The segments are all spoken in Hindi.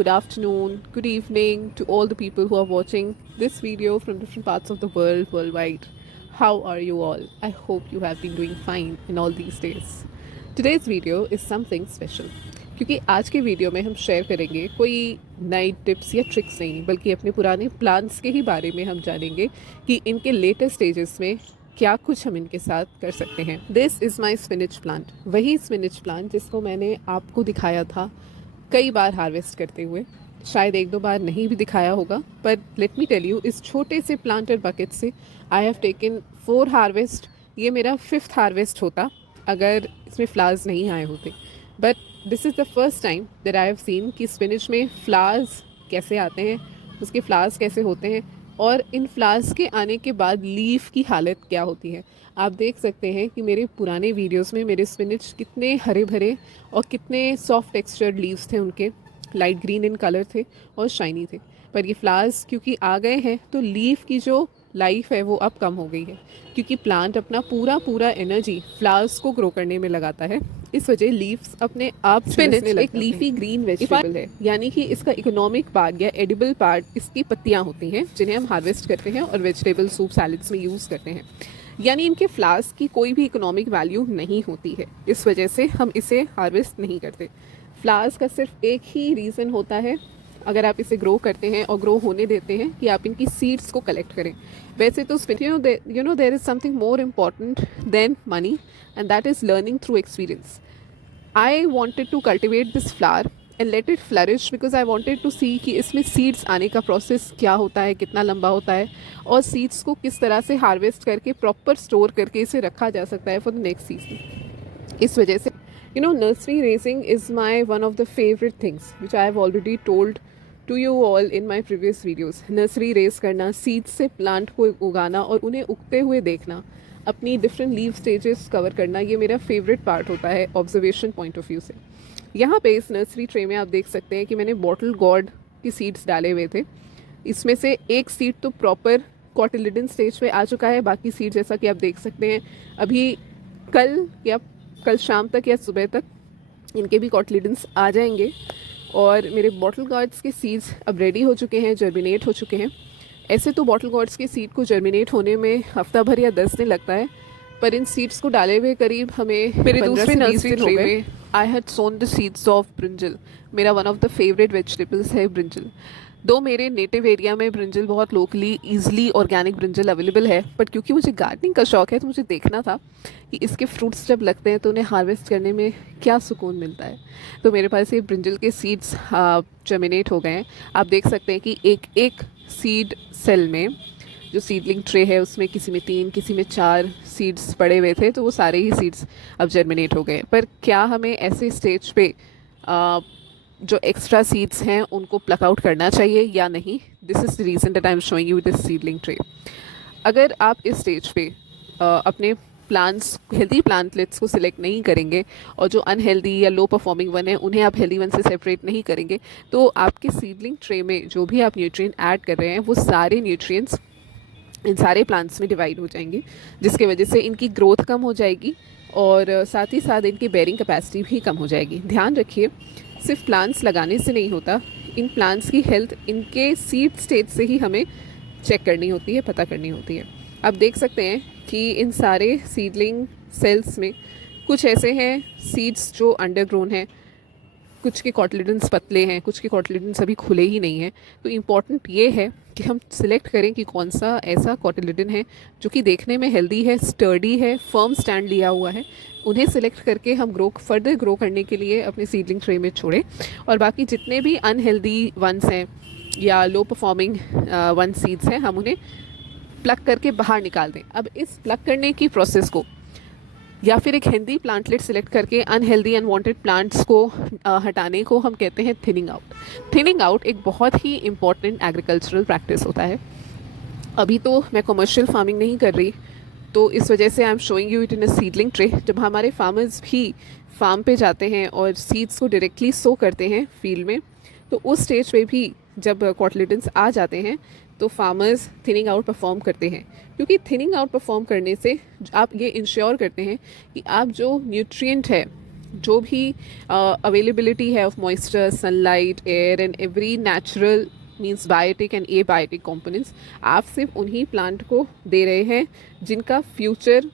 good afternoon, good evening to all the people who are watching this video from different parts of the world worldwide. How are you all? I hope you have been doing fine in all these days. Today's video is something special क्योंकि आज के वीडियो में हम शेयर करेंगे कोई नई टिप्स या ट्रिक्स नहीं बल्कि अपने पुराने प्लान्स के ही बारे में हम जानेंगे कि इनके लेटेस्ट स्टेजेस में क्या कुछ हम इनके साथ कर सकते हैं. This is my spinach plant, वही स्पिनिच प्लांट जिसको मैंने आपको दिखाया था कई बार हार्वेस्ट करते हुए. शायद एक दो बार नहीं भी दिखाया होगा, पर लेट मी टेल यू, इस छोटे से प्लांटर बकेट से आई हैव टेकन 4 हार्वेस्ट. ये मेरा 5th हार्वेस्ट होता अगर इसमें फ्लावर्स नहीं आए होते. But this is the first time that I have seen कि स्पिनिच में फ्लावर्स कैसे आते हैं, उसके फ्लावर्स कैसे होते हैं और इन फ्लावर्स के आने के बाद लीफ की हालत क्या होती है. आप देख सकते हैं कि मेरे पुराने वीडियोस में मेरे स्पिनिच कितने हरे भरे और कितने सॉफ्ट टेक्सचर्ड लीव्स थे, उनके लाइट ग्रीन इन कलर थे और शाइनी थे. पर ये फ्लावर्स क्योंकि आ गए हैं तो लीफ की जो लाइफ है वो अब कम हो गई है, क्योंकि प्लांट अपना पूरा एनर्जी फ्लावर्स को ग्रो करने में लगाता है. इस वजह लीव्स अपने आप स्पिनिच एक लीफी ग्रीन वेजिटेबल है, यानी कि इसका इकोनॉमिक पार्ट या एडिबल पार्ट इसकी पत्तियां होती हैं जिन्हें हम हार्वेस्ट करते हैं और वेजिटेबल सूप सैलड्स में यूज़ करते हैं. यानी इनके फ्लावर्स की कोई भी इकोनॉमिक वैल्यू नहीं होती है, इस वजह से हम इसे हार्वेस्ट नहीं करते. फ्लावर्स का सिर्फ एक ही रीज़न होता है, अगर आप इसे ग्रो करते हैं और ग्रो होने देते हैं, कि आप इनकी सीड्स को कलेक्ट करें. वैसे तो you know there is something more important than money and that is learning through experience. I wanted to cultivate this flower and let it flourish because I wanted to see कि इसमें सीड्स आने का प्रोसेस क्या होता है, कितना लंबा होता है और सीड्स को किस तरह से हार्वेस्ट करके प्रॉपर स्टोर करके इसे रखा जा सकता है फॉर द नेक्स्ट सीजन. इस वजह से you know, nursery raising is my one of the favorite things which I have already told to you all in my previous videos. nursery raise करना, seeds से plant को उगाना और उन्हें उगते हुए देखना, अपनी different leaf stages cover करना, ये मेरा favorite part होता है observation point of view से. यहाँ पे इस nursery tray में आप देख सकते हैं कि मैंने bottle gourd की seeds डाले हुए थे. इसमें से एक seed तो proper cotyledon stage पे आ चुका है, बाकी seed जैसा कि आप देख सकते हैं अभी कल शाम तक या सुबह तक इनके भी कॉटलिडन्स आ जाएंगे. और मेरे बॉटल गॉर्ड्स के सीड्स अब रेडी हो चुके हैं, जर्मिनेट हो चुके हैं. ऐसे तो बॉटल गॉर्ड्स के सीड को जर्मिनेट होने में हफ्ता भर या 10 दिन लगता है, पर इन सीड्स को डाले हुए करीब हमें मेरे दूसरे नर्सरी ट्रे में I had sown the seeds of brinjal. मेरा one of the favourite vegetables है ब्रिंजल. दो मेरे नेटिव एरिया में ब्रिंजल बहुत locally easily organic brinjal available है, बट क्योंकि मुझे गार्डनिंग का शौक है तो मुझे देखना था कि इसके फ्रूट्स जब लगते हैं तो उन्हें हार्वेस्ट करने में क्या सुकून मिलता है. तो मेरे पास ये ब्रिंजल के सीड्स जर्मिनेट हो गए हैं. आप देख सकते हैं कि एक एक सीड सेल में जो सीडलिंग ट्रे है उसमें किसी में 3 किसी में 4 सीड्स पड़े हुए थे, तो वो सारे ही सीड्स अब जर्मिनेट हो गए. पर क्या हमें ऐसे स्टेज पे जो एक्स्ट्रा सीड्स हैं उनको प्लक आउट करना चाहिए या नहीं? This is the reason that I am showing you this seedling tray. अगर आप इस स्टेज पे अपने प्लांट्स, हेल्दी प्लांटलेट्स को सिलेक्ट नहीं करेंगे और जो अनहेल्दी या लो परफॉर्मिंग वन है उन्हें आप हेल्दी वन से सेपरेट नहीं करेंगे, तो आपके सीडलिंग ट्रे में जो भी आप न्यूट्रिएंट ऐड कर रहे हैं वो सारे न्यूट्रिएंट्स इन सारे प्लांट्स में डिवाइड हो जाएंगे, जिसके वजह से इनकी ग्रोथ कम हो जाएगी और साथ ही साथ इनकी बेयरिंग कैपेसिटी भी कम हो जाएगी. ध्यान रखिए, सिर्फ प्लांट्स लगाने से नहीं होता, इन प्लांट्स की हेल्थ इनके सीड स्टेज से ही हमें चेक करनी होती है, पता करनी होती है. आप देख सकते हैं कि इन सारे सीडलिंग सेल्स में कुछ ऐसे हैं सीड्स जो अंडरग्रोन हैं, कुछ के कॉटलिडन्स पतले हैं, कुछ के कॉटलिडन्स अभी खुले ही नहीं हैं. तो इम्पॉर्टेंट ये है कि हम सिलेक्ट करें कि कौन सा ऐसा कॉटलिडन है जो कि देखने में हेल्दी है, स्टर्डी है, फर्म स्टैंड लिया हुआ है. उन्हें सिलेक्ट करके हम फर्दर ग्रो करने के लिए अपने सीडलिंग ट्रे में छोड़ें. और बाकी जितने भी अनहेल्दी वंस हैं या लो परफॉर्मिंग वन सीड्स हैं, हम उन्हें प्लग करके बाहर निकाल दें. अब इस प्लग करने की प्रोसेस को या फिर एक हेल्दी प्लांटलेट सिलेक्ट करके अनहेल्दी अनवांटेड प्लांट्स को हटाने को हम कहते हैं थिनिंग आउट. थिनिंग आउट एक बहुत ही इम्पॉर्टेंट एग्रीकल्चरल प्रैक्टिस होता है. अभी तो मैं कमर्शियल फार्मिंग नहीं कर रही, तो इस वजह से I am showing you it in a seedling tray. जब हमारे फार्मर्स भी फार्म पे जाते हैं और सीड्स को डायरेक्टली सो करते हैं फील्ड में, तो उस स्टेज पे भी जब कॉटलिडन्स आ जाते हैं तो फार्मर्स थिनिंग आउट परफॉर्म करते हैं, क्योंकि थिनिंग आउट परफॉर्म करने से आप ये इंश्योर करते हैं कि आप जो न्यूट्रिएंट है जो भी अवेलेबिलिटी है of moisture, sunlight, air and every natural means biotic and a biotic components, आप सिर्फ उन्हीं प्लांट को दे रहे हैं जिनका फ्यूचर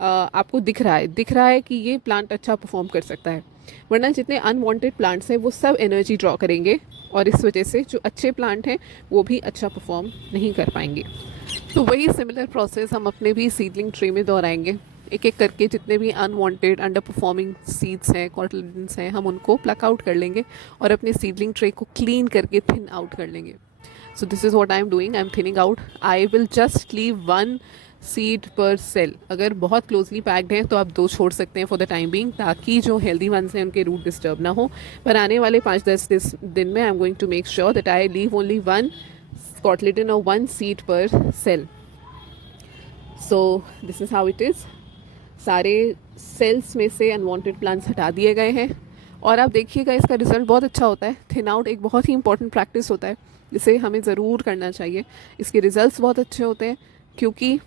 आपको दिख रहा है कि ये प्लांट अच्छा परफॉर्म कर सकता है। वरना जितने अनवांटेड प्लांट्स हैं वो सब एनर्जी ड्रॉ करेंगे और इस वजह से जो अच्छे प्लांट हैं वो भी अच्छा परफॉर्म नहीं कर पाएंगे। तो वही सिमिलर प्रोसेस हम अपने भी सीडलिंग ट्रे में दोहराएंगे। एक एक करके जितने भी अनवांटेड अंडर परफॉर्मिंग सीड्स हैं, कॉटलिडेंस हैं, हम उनको प्लक आउट कर लेंगे और अपने सीडलिंग ट्रे को क्लीन करके थिन आउट कर लेंगे। So this is what I am doing, I am thinning out. I will just leave 1 seed per cell. अगर बहुत क्लोजली पैक्ड हैं तो आप 2 छोड़ सकते हैं फॉर द टाइम बीइंग, ताकि जो हेल्दी वंस हैं उनके रूट डिस्टर्ब ना हो। पर आने वाले 5-10 दिन में I am going to make sure that I leave only 1 cotyledon और 1 seed per cell. So this is how it is. सारे सेल्स में से अनवांटेड प्लांट्स हटा दिए गए हैं और आप देखिएगा इसका रिजल्ट बहुत अच्छा होता है। थिन आउट एक बहुत ही इंपॉर्टेंट प्रैक्टिस होता है जिसे हमें ज़रूर करना चाहिए। इसके रिजल्ट्स बहुत अच्छे होते हैं क्योंकि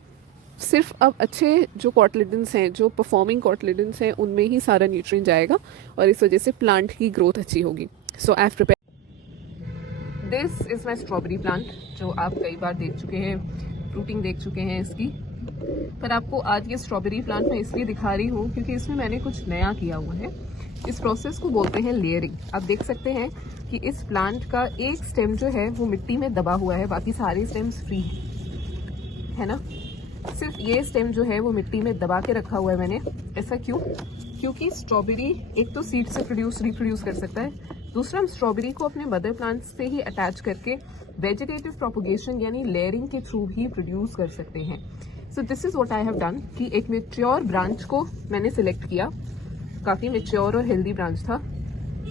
सिर्फ अब अच्छे जो कॉटलिडेंस हैं, जो परफॉर्मिंग कॉटलिडेंस हैं, उनमें ही सारा न्यूट्रिएंट जाएगा और इस वजह से प्लांट की ग्रोथ अच्छी होगी। So I have prepared this is my strawberry plant, जो आप कई बार देख चुके हैं, फ्रूटिंग देख चुके हैं इसकी। पर आपको आज ये स्ट्रॉबेरी प्लांट मैं इसलिए दिखा रही हूँ क्योंकि इसमें मैंने कुछ नया किया हुआ है। इस प्रोसेस को बोलते हैं लेयरिंग। आप देख सकते हैं कि इस प्लांट का एक स्टेम जो है वो मिट्टी में दबा हुआ है, बाकी सारे स्टेम्स फ्री है ना। सिर्फ ये स्टेम जो है वो मिट्टी में दबा के रखा हुआ है मैंने। ऐसा क्यों? क्योंकि स्ट्रॉबेरी एक तो सीड से रिप्रोड्यूस कर सकता है, दूसरा हम स्ट्रॉबेरी को अपने मदर प्लांट से ही अटैच करके वेजिटेटिव प्रोपोगेशन यानी लेयरिंग के थ्रू ही प्रोड्यूस कर सकते हैं। So this is what I have done कि एक मेच्योर ब्रांच को मैंने सिलेक्ट किया, काफ़ी मेच्योर और हेल्दी ब्रांच था,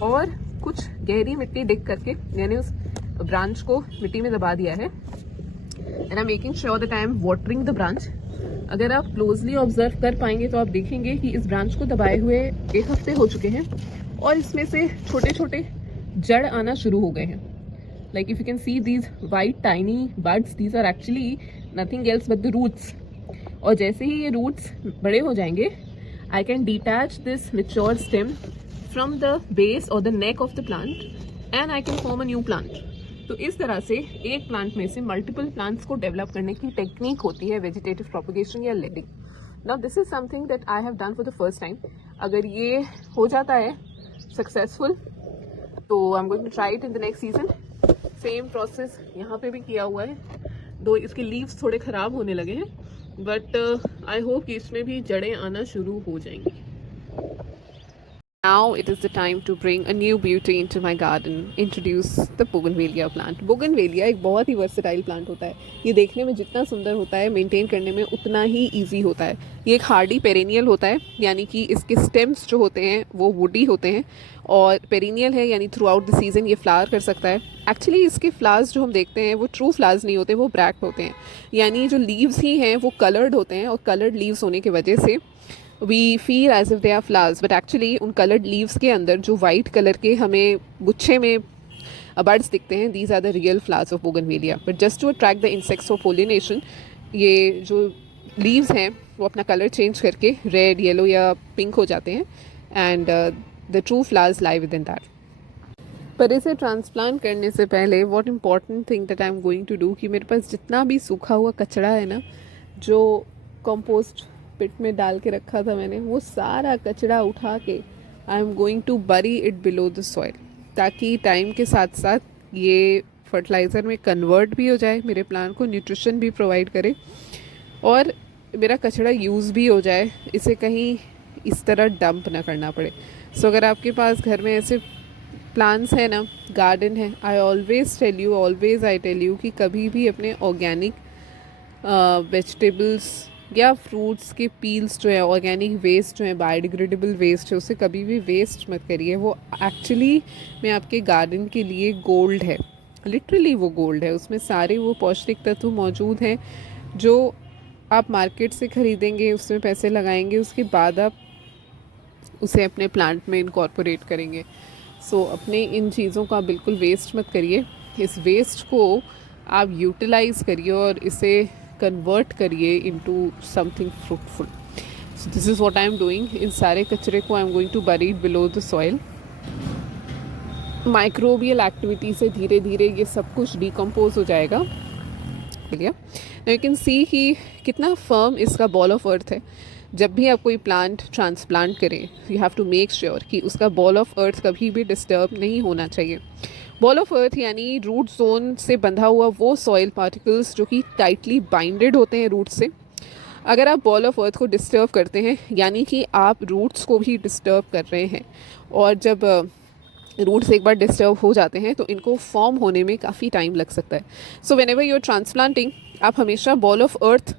और कुछ गहरी मिट्टी डिग करके मैंने उस ब्रांच को मिट्टी में दबा दिया है। And I am making sure that I M watering the branch. अगर आप क्लोजली ऑब्जर्व कर पाएंगे तो आप देखेंगे कि इस ब्रांच को दबाए हुए 1 हफ्ते हो चुके हैं और इसमें से छोटे छोटे जड़ आना शुरू हो गए हैं। Like if you can see these white tiny buds, these are actually nothing else but the roots. और जैसे ही ये रूट्स बड़े हो जाएंगे, I can detach this mature stem from the base और the neck of the plant and I can form a new plant. तो इस तरह से एक प्लांट में से मल्टीपल प्लांट्स को डेवलप करने की टेक्निक होती है वेजिटेटिव प्रोपगेशन या layering. Now this is something that I have done for the first time. अगर ये हो जाता है सक्सेसफुल तो I am going to try it in the next season. Same process यहाँ पे भी किया हुआ है, दो इसके लीव्स थोड़े खराब होने लगे हैं, बट आई होप कि इसमें भी जड़ें आना शुरू हो जाएंगी। Now it is the time to bring a new beauty into my garden. Introduce the Bougainvillea plant. Bougainvillea एक बहुत ही versatile plant होता है। ये देखने में जितना सुंदर होता है, मेंटेन करने में उतना ही easy होता है। ये एक hardy perennial होता है, यानी कि इसके stems जो होते हैं वो woody होते हैं, और perennial है यानी थ्रू आउट द सीजन ये फ्लावर कर सकता है। एक्चुअली इसके फ्लावर्स जो हम देखते हैं वो ट्रू फ्लावर्स नहीं होते, वो ब्रैक्ट होते हैं, यानी जो लीव्स ही हैं वो कलर्ड होते हैं, और कलर्ड लीव्स होने की वजह से we feel as if they are flowers, but actually उन कलर्ड लीव्स के अंदर जो वाइट कलर के हमें गुच्छे में बर्ड्स दिखते हैं, these are the real flowers of bougainvillea. But just to attract the insects for pollination, ये जो लीव्स हैं वो अपना कलर चेंज करके रेड, येलो या पिंक हो जाते हैं, and the true flowers lie within that. पर इसे ट्रांसप्लांट करने से पहले what important thing that I am going to do कि मेरे पास जितना भी सूखा हुआ कचरा है ना, जो कंपोस्ट पिट में डाल के रखा था मैंने, वो सारा कचरा उठा के I am going to bury it below the soil, ताकि टाइम के साथ साथ ये फर्टिलाइज़र में कन्वर्ट भी हो जाए, मेरे प्लांट को न्यूट्रिशन भी प्रोवाइड करे, और मेरा कचरा यूज़ भी हो जाए, इसे कहीं इस तरह डंप ना करना पड़े। सो अगर आपके पास घर में ऐसे प्लांट्स हैं ना, गार्डन है, आई ऑलवेज़ टेल यू कि कभी भी अपने ऑर्गेनिक वेजिटेबल्स या फ्रूट्स के पील्स जो है, ऑर्गेनिक वेस्ट जो है, बायोडिग्रेडेबल वेस्ट है, उसे कभी भी वेस्ट मत करिए। वो एक्चुअली में आपके गार्डन के लिए गोल्ड है, लिटरली वो गोल्ड है। उसमें सारे वो पौष्टिक तत्व मौजूद हैं जो आप मार्केट से ख़रीदेंगे, उसमें पैसे लगाएंगे, उसके बाद आप उसे अपने प्लांट में इनकॉर्पोरेट करेंगे। सो अपने इन चीज़ों का बिल्कुल वेस्ट मत करिए, इस वेस्ट को आप यूटिलाइज़ करिए और इसे कन्वर्ट करिए into something fruitful. So this is what I am doing. इन सारे कचरे को I am going to bury it below the soil. Microbial activity से धीरे धीरे ये सब कुछ डिकम्पोज हो जाएगा. यू कैन सी कि कितना फर्म इसका बॉल ऑफ अर्थ है. जब भी आप कोई प्लांट ट्रांसप्लांट करें, you have to make sure कि उसका बॉल ऑफ अर्थ कभी भी डिस्टर्ब नहीं होना चाहिए. बॉल ऑफ अर्थ यानी रूट जोन से बंधा हुआ वो सॉइल पार्टिकल्स जो कि टाइटली बाइंडेड होते हैं रूट से. अगर आप बॉल ऑफ अर्थ को डिस्टर्ब करते हैं यानी कि आप रूट्स को भी डिस्टर्ब कर रहे हैं. और जब रूट्स एक बार डिस्टर्ब हो जाते हैं तो इनको फॉर्म होने में काफ़ी टाइम लग सकता है. So whenever you are transplanting, आप हमेशा बॉल ऑफ अर्थ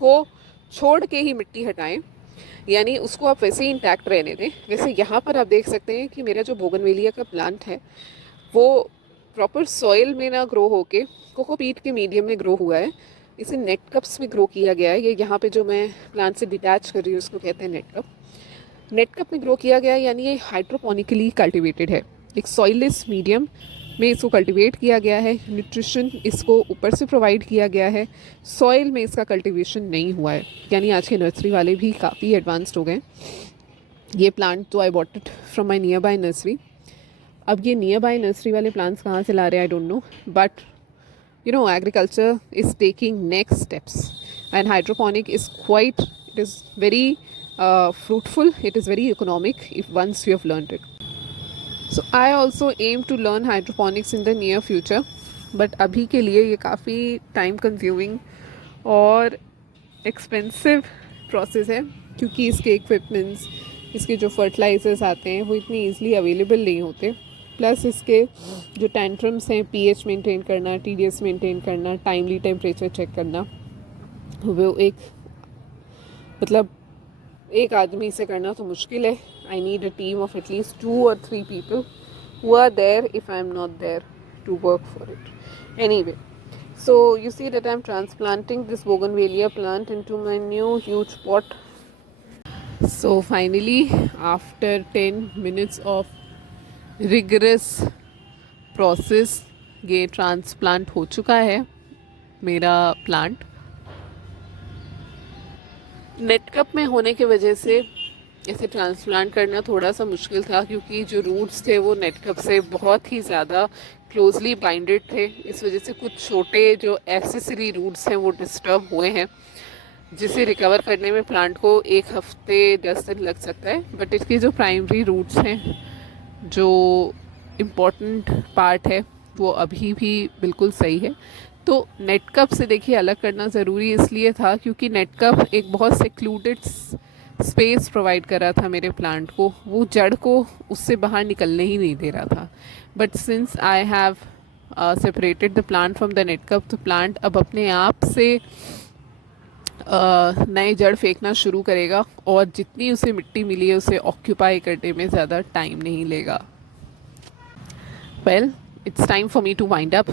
को छोड़ के ही मिट्टी हटाएं, यानी उसको आप वैसे ही इंटैक्ट रहने दें. जैसे यहाँ पर आप देख सकते हैं कि मेरा जो बोगनवेलिया का प्लांट है वो प्रॉपर सॉइल में ना ग्रो होके कोकोपीट के मीडियम में ग्रो हुआ है. इसे नेट कप्स में ग्रो किया गया है. ये यहाँ पे जो मैं प्लांट से डिटैच कर रही हूँ उसको कहते हैं नेट कप. नेट कप में ग्रो किया गया है यानी ये हाइड्रोपोनिकली कल्टिवेटेड है. एक सॉइललेस मीडियम में इसको कल्टिवेट किया गया है. न्यूट्रिशन इसको ऊपर से प्रोवाइड किया गया है. सॉइल में इसका कल्टिवेशन नहीं हुआ है. यानी आज के नर्सरी वाले भी काफ़ी एडवांस्ड हो गए. ये प्लांट तो I bought it from my near by nursery. अब ये नियर बाय नर्सरी वाले प्लांट्स कहाँ से ला रहे हैं I don't know, but you know agriculture is taking next steps and hydroponic is quite, it is very fruitful, it is very economic if once you have learned it. So I also aim to learn hydroponics in the near future, but अभी के लिए ये काफ़ी टाइम कंज्यूमिंग और एक्सपेंसिव प्रोसेस है क्योंकि इसके इक्विपमेंट्स, इसके जो फर्टिलाइजर्स आते हैं वो इतनी ईजिली अवेलेबल नहीं होते. प्लस इसके जो टेंट्रम्स हैं, पीएच मेंटेन करना, टीडीएस मेंटेन करना, टाइमली टेम्परेचर चेक करना, वो एक मतलब एक आदमी से करना तो मुश्किल है. I need a team of at least 2 or 3 people who are there if I am not there to work for it. Anyway, so you see that I am transplanting this bougainvillea plant into my new huge pot. So finally, after 10 minutes of rigorous process ये ट्रांसप्लांट हो चुका है मेरा प्लांट. नेट कप में होने की वजह से इसे ट्रांसप्लांट करना थोड़ा सा मुश्किल था क्योंकि जो रूट्स थे वो नेट कप से बहुत ही ज़्यादा क्लोजली बाइंडेड थे. इस वजह से कुछ छोटे जो एक्सेसरी रूट्स हैं वो डिस्टर्ब हुए हैं, जिसे रिकवर करने में प्लांट को 1 हफ्ते 10 दिन लग सकता है. बट इसकी जो प्राइमरी रूट्स हैं, जो इम्पॉर्टेंट पार्ट है, वो अभी भी बिल्कुल सही है. तो नेट कप से देखिए अलग करना ज़रूरी इसलिए था क्योंकि नेट कप एक बहुत सेक्लूडेड स्पेस प्रोवाइड कर रहा था मेरे प्लांट को. वो जड़ को उससे बाहर निकलने ही नहीं दे रहा था. But since I have separated the plant from the net cup, तो प्लांट अब अपने आप से नए जड़ फेंकना शुरू करेगा और जितनी उसे मिट्टी मिली है उसे ऑक्यूपाई करने में ज़्यादा टाइम नहीं लेगा. Well, it's time for me to wind up.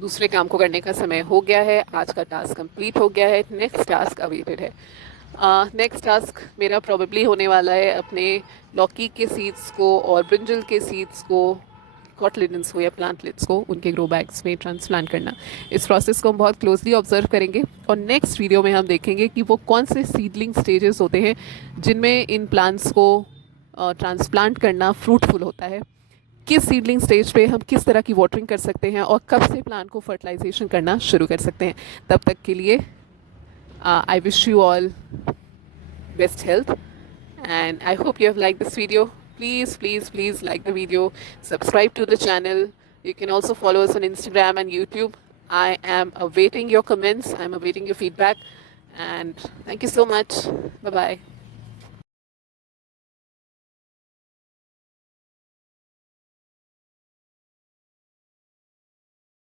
दूसरे काम को करने का समय हो गया है. आज का टास्क कंप्लीट हो गया है. नेक्स्ट टास्क अवेटेड है. नेक्स्ट टास्क मेरा प्रोबेबली होने वाला है अपने लौकी के सीड्स को और ब्रिंजल के सीड्स को, कॉटलिडन्स को या प्लांटलेट्स को उनके ग्रो बैग्स में ट्रांसप्लांट करना. इस प्रोसेस को हम बहुत क्लोजली ऑब्जर्व करेंगे और नेक्स्ट वीडियो में हम देखेंगे कि वो कौन से सीडलिंग स्टेजेस होते हैं जिनमें इन प्लांट्स को ट्रांसप्लांट करना फ्रूटफुल होता है. किस सीडलिंग स्टेज पे हम किस तरह की वाटरिंग कर सकते हैं और कब से प्लांट को फर्टिलाइजेशन करना शुरू कर सकते हैं. तब तक के लिए I wish you all best health and I hope you have liked this video. Please like the video, subscribe to the channel. You can also follow us on Instagram and YouTube. I am awaiting your comments, I'm awaiting your feedback, and thank you so much. Bye bye.